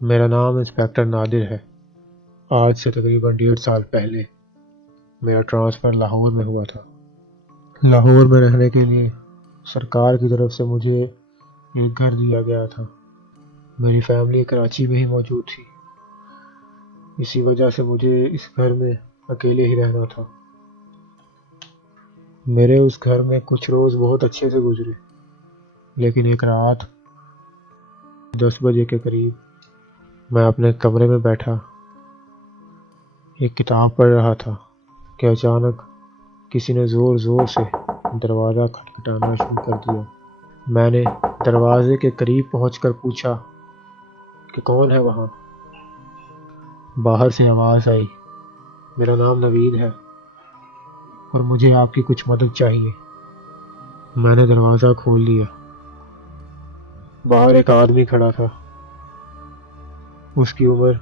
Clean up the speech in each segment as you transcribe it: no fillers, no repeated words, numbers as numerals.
میرا نام انسپیکٹر نادر ہے۔ آج سے تقریباً 1.5 سال پہلے میرا ٹرانسفر لاہور میں ہوا تھا۔ لاہور میں رہنے کے لیے سرکار کی طرف سے مجھے ایک گھر دیا گیا تھا۔ میری فیملی کراچی میں ہی موجود تھی، اسی وجہ سے مجھے اس گھر میں اکیلے ہی رہنا تھا۔ میرے اس گھر میں کچھ روز بہت اچھے سے گزرے، لیکن ایک رات 10 بجے کے قریب میں اپنے کمرے میں بیٹھا ایک کتاب پڑھ رہا تھا کہ اچانک کسی نے زور زور سے دروازہ کھٹکھٹانا شروع کر دیا۔ میں نے دروازے کے قریب پہنچ کر پوچھا کہ کون ہے وہاں۔ باہر سے آواز آئی، میرا نام نوید ہے اور مجھے آپ کی کچھ مدد چاہیے۔ میں نے دروازہ کھول لیا۔ باہر ایک آدمی کھڑا تھا، اس کی عمر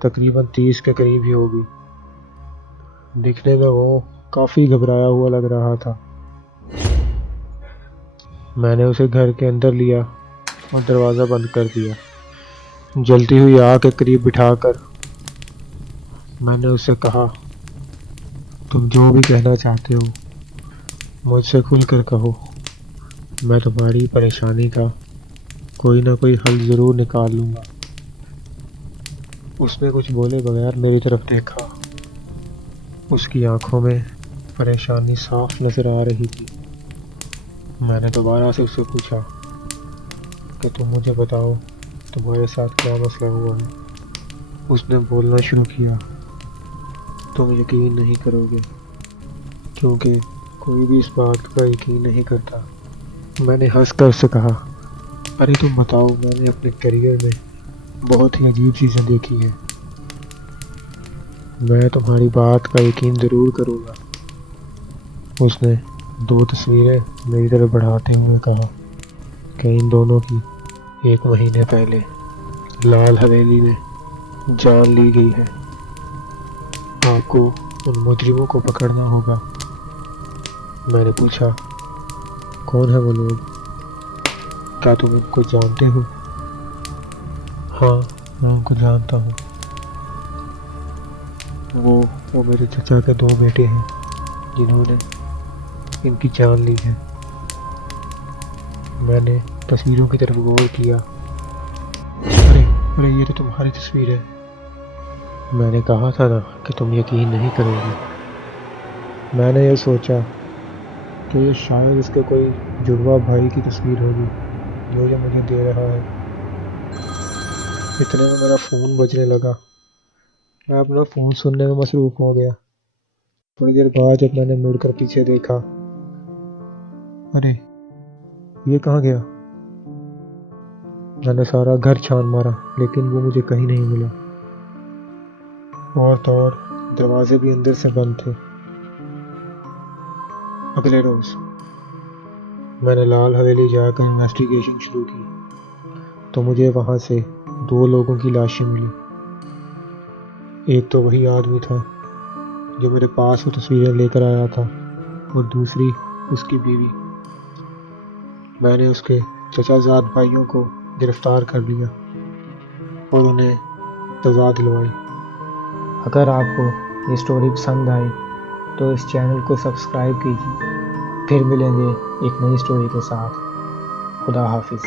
تقریباً 30 کے قریب ہی ہوگی۔ دکھنے میں وہ کافی گھبرایا ہوا لگ رہا تھا۔ میں نے اسے گھر کے اندر لیا اور دروازہ بند کر دیا۔ جلتی ہوئی آگ کے قریب بٹھا کر میں نے اس سے کہا، تم جو بھی کہنا چاہتے ہو مجھ سے کھل کر کہو، میں تمہاری پریشانی کا کوئی نہ کوئی حل ضرور نکال لوں گا۔ اس نے کچھ بولے بغیر میری طرف دیکھا۔ اس کی آنکھوں میں پریشانی صاف نظر آ رہی تھی۔ میں نے دوبارہ سے اس سے پوچھا کہ تم مجھے بتاؤ تمہارے ساتھ کیا مسئلہ ہوا ہے۔ اس نے بولنا شروع کیا، تم یقین نہیں کرو گے، کیونکہ کوئی بھی اس بات کا یقین نہیں کرتا۔ میں نے ہنس کر اس سے کہا، ارے تم بتاؤ، میں نے اپنے کیریئر میں بہت ہی عجیب چیزیں دیکھی ہیں، میں تمہاری بات کا یقین ضرور کروں گا۔ اس نے 2 تصویریں میری طرف بڑھاتے ہوئے کہا کہ ان دونوں کی 1 مہینے پہلے لال حویلی میں جان لی گئی ہے۔ آپ کو ان مجرموں کو پکڑنا ہوگا۔ میں نے پوچھا، کون ہے وہ لوگ؟ کیا تم ان کو جانتے ہو؟ ہاں، میں ان کو جانتا ہوں۔ وہ میرے چچا کے 2 بیٹے ہیں جنہوں نے ان کی جان لی ہے۔ میں نے تصویروں کی طرف غور کیا۔ ارے یہ تو تمہاری تصویر ہے۔ میں نے کہا تھا نا کہ تم یقین نہیں کرو گے۔ میں نے یہ سوچا کہ یہ شاید اس کے کوئی جڑواں بھائی کی تصویر ہوگی جو یہ مجھے دے رہا ہے۔ اتنے میں میرا فون بجنے لگا۔ میں اپنا فون سننے میں مصروف ہو گیا۔ تھوڑی دیر بعد جب میں نے مڑ کر پیچھے دیکھا، ارے یہ کہاں گیا؟ میں نے سارا گھر چھان مارا لیکن وہ مجھے کہیں نہیں ملا۔ اور تو اور دروازے بھی اندر سے بند تھے۔ اگلے روز میں نے لال حویلی جا کر انویسٹیگیشن شروع کی تو مجھے وہاں سے 2 لوگوں کی لاشیں ملی۔ ایک تو وہی آدمی تھا جو میرے پاس وہ تصویریں لے کر آیا تھا، اور دوسری اس کی بیوی۔ میں نے اس کے چچا زاد بھائیوں کو گرفتار کر لیا اور انہیں سزا دلوائی۔ اگر آپ کو یہ سٹوری پسند آئی تو اس چینل کو سبسکرائب کیجیے۔ پھر ملیں گے ایک نئی سٹوری کے ساتھ۔ خدا حافظ۔